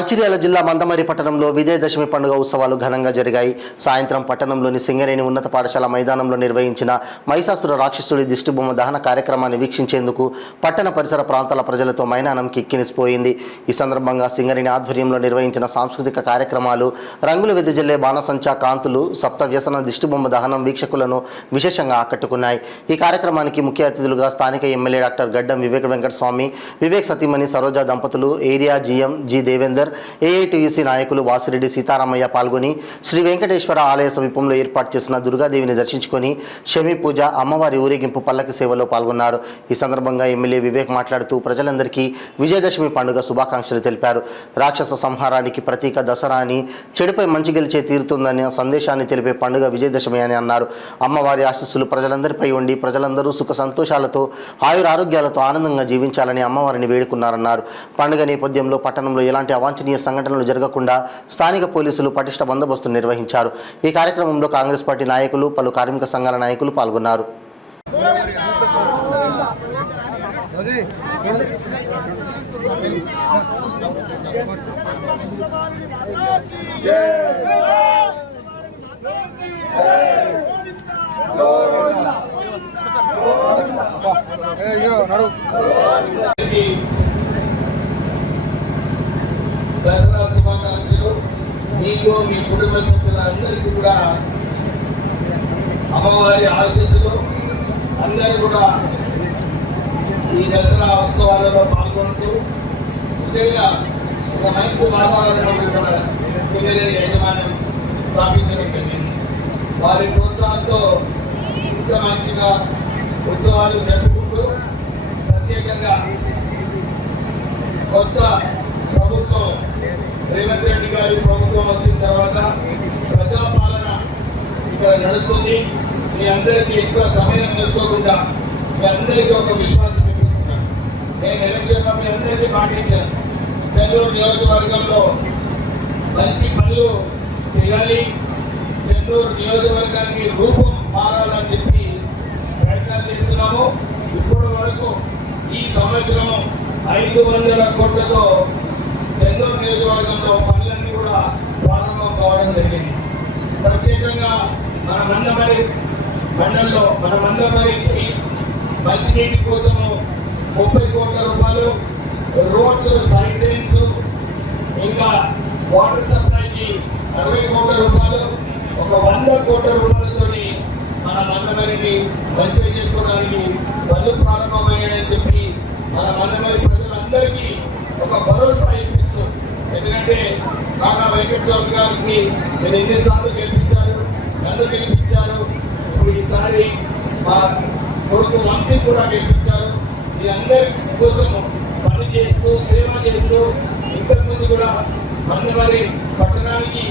మంచిర్యాల జిల్లా మందమరి పట్టణంలో విజయదశమి పండుగ ఉత్సవాలు ఘనంగా జరిగాయి. సాయంత్రం పట్టణంలోని సింగరేణి ఉన్నత పాఠశాల మైదానంలో నిర్వహించిన మహిషాసుర రాక్షసుడి దిష్టిబొమ్మ దహన కార్యక్రమాన్ని వీక్షించేందుకు పట్టణ పరిసర ప్రాంతాల ప్రజలతో మైదానం కిక్కినిసిపోయింది. ఈ సందర్భంగా సింగరేణి ఆధ్వర్యంలో నిర్వహించిన సాంస్కృతిక కార్యక్రమాలు, రంగులు వెదజల్లే బాణసంచా కాంతులు, సప్త వ్యసన దిష్టిబొమ్మ దహనం వీక్షకులను విశేషంగా ఆకట్టుకున్నాయి. ఈ కార్యక్రమానికి ముఖ్య అతిథులుగా స్థానిక ఎమ్మెల్యే డాక్టర్ గడ్డం వివేక వెంకటస్వామి, వివేక్ సతీమణి సరోజా దంపతులు, area GM G Devender, AITUC నాయకులు వాసిరెడ్డి సీతారామయ్య పాల్గొని శ్రీ వెంకటేశ్వర ఆలయ సమీపంలో ఏర్పాటు చేసిన దుర్గాదేవిని దర్శించుకొని శమి పూజ, అమ్మవారి ఊరేగింపు పల్లకి సేవలో పాల్గొన్నారు. ఈ సందర్భంగా ఎమ్మెల్యే వివేక్ మాట్లాడుతూ ప్రజలందరికీ విజయదశమి పండుగ శుభాకాంక్షలు తెలిపారు. రాక్షస సంహారానికి ప్రతీక దసరా అని, చెడుపై మంచి గెలిచే తీరుతుందని సందేశాన్ని తెలిపే పండుగ విజయదశమి అని అన్నారు. అమ్మవారి ఆశీస్సులు ప్రజలందరిపై ఉండి ప్రజలందరూ సుఖ సంతోషాలతో ఆయురారోగ్యాలతో ఆనందంగా జీవించాలని అమ్మవారిని వేడుకున్నారన్నారు. పండుగ నేపథ్యంలో పట్టణంలో ఎలాంటి అవాంఛనీయ సంఘటనలు జరగకుండా స్థానిక పోలీసులు పటిష్ట బందోబస్తు నిర్వహించారు. ఈ కార్యక్రమంలో కాంగ్రెస్ పార్టీ నాయకులు, పలు కార్మిక సంఘాల నాయకులు పాల్గొన్నారు. దసరా శుభాకాంక్షలు. మీకు, మీ కుటుంబ సభ్యులందరికీ కూడా అమ్మవారి ఆశీస్సులు. అందరూ కూడా ఈ దసరా ఉత్సవాలలో పాల్గొంటూ ముఖ్యంగా ఒక మంచి వాతావరణం ఇక్కడ సింగరేణి యాజమాన్యం స్థాపించడం జరిగింది. వారి ప్రోత్సాహంతో ఇంకా మంచిగా ఉత్సవాలు జరుపుకుంటూ ప్రత్యేకంగా కొత్త ప్రభుత్వం రేవంత్ రెడ్డి గారి ప్రభుత్వం వచ్చిన తర్వాత ప్రజాపాలన ఇక్కడ నడుస్తుంది. మీ అందరికీ ఎక్కువ సమయం తీసుకోకుండా మీ అందరికీ ఒక విశ్వాసం ఇస్తున్నాను. నేను ఎలక్షన్లో మీ అందరికీ పాటించాను. చెన్నూరు నియోజకవర్గంలో మంచి పనులు చేయాలి, చెన్నూరు నియోజకవర్గానికి రూపం మారాలని చెప్పి ప్రయత్నాలు చేస్తున్నాము. ఇప్పటి వరకు ఈ సంవత్సరము 500 కోట్లతో చెన్నూరు నియోజకవర్గంలో పనులన్నీ కూడా ప్రారంభం కావడం జరిగింది. ప్రత్యేకంగా మన మందమరి మండలంలో మన మందమరికి మంచినీటి కోసము 30 కోట్ల రూపాయలు, రోడ్స్, సైడ్ డ్రైన్స్, ఇంకా వాటర్ సప్లైకి 60 కోట్ల రూపాయలు, ఒక 100 కోట్ల రూపాయలతో మన మందమరికి మంచిగా చేసుకోవడానికి పనులు ప్రారంభమయ్యాయని చెప్పి మన మందమరి ప్రజలందరికీ ఒక భరోసా ఇప్పిస్తూ, ఎందుకంటే కాకా వెంకటస్వామి గారికి మీరు ఎన్నిసార్లు గెలిపించారు, నన్ను గెలిపించారు, ఇప్పుడు ఈసారి మా కొడుకు వంశీ కూడా గెలిపించారు. ఈ అందరి కోసం పని చేస్తూ సేవ చేస్తూ ఇంతకుముందు కూడా మందమరి పట్టణానికి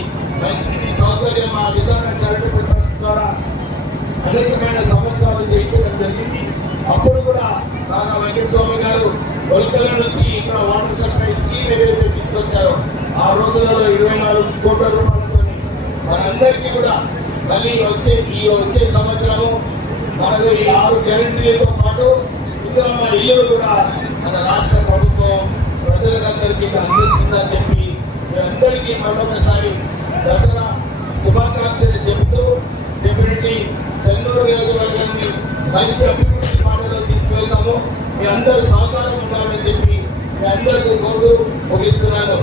మంచి సౌకర్యం మా విశాఖ చారిటబుల్ ట్రస్ట్ ద్వారా అనేకమైన సంవత్సరాలు చేయించడం జరిగింది. అప్పుడు కూడా కాకా వెంకటస్వామి గారు ఒలికల నుంచి ఇక్కడ వాటర్ సప్లై స్కీమ్ ఏదైతే తీసుకొచ్చారో ఆ రోజులలో 24 కోట్ల రూపాయలతో మనందరికీ కూడా మళ్ళీ వచ్చే సంవత్సరము మనకు ఈ 6 గ్యారెంటీలతో పాటు ఇంకా మన ఇల్లు కూడా మన రాష్ట్ర ప్రభుత్వం ప్రజలందరికీ అందిస్తుందని చెప్పి మీరందరికీ మరొకసారి దసరా శుభాకాంక్షలు చెబుతూ డెఫినెట్లీ చెన్నూరు నియోజకవర్గాన్ని మంచి అభివృద్ధి మాటలో తీసుకెళ్తాము. మీ అందరూ సహకారం ఉండాలని చెప్పి మీ అందరికీ కోరుతూ ముగిస్తున్నాను.